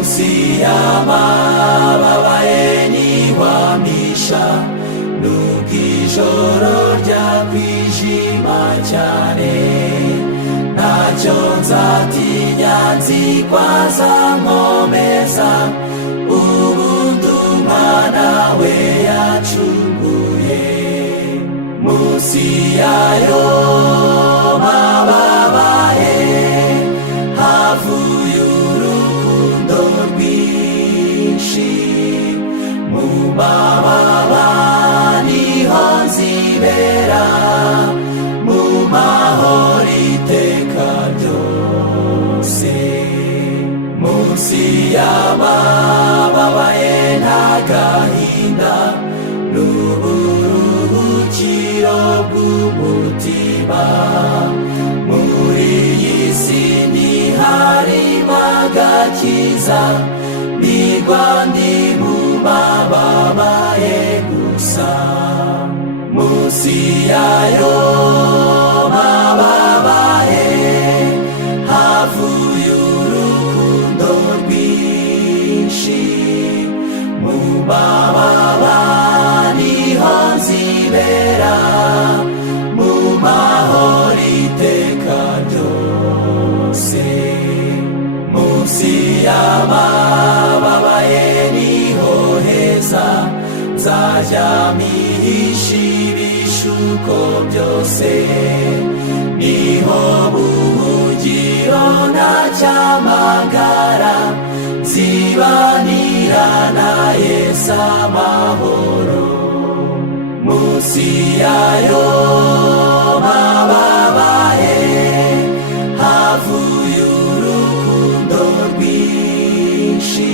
munsi y'amababa ye niwamisha, nubwo ijoro ryakwijima cyane, ntacyo nzatinya, nzi ko azankomeza, ubundi umwana we yacunguye. Munsi yayo mababa ye havuye urukundo rwinshi, mu mababa niho nzibera, mu mahoro iteka ryose. Munsi y'amababa ye nta gahinda, n'uburuhukiro bw'umutima. Muri iyi si ntiharimo agakiza, nigwa ndi mu mababa ye gusa. Munsi yayo mababa ye havuye urukundo rwinshi, mu mababa niho nzibera, mu mahoro iteka ryose. Munsi y'amababa ye niho heza, nzajya mpihisha ibishuko byose, niho buhungiro ntacyamagara, nzibanira na Yesu amahoro. Munsi yayo mababa ye havuye urukundo rwinshi,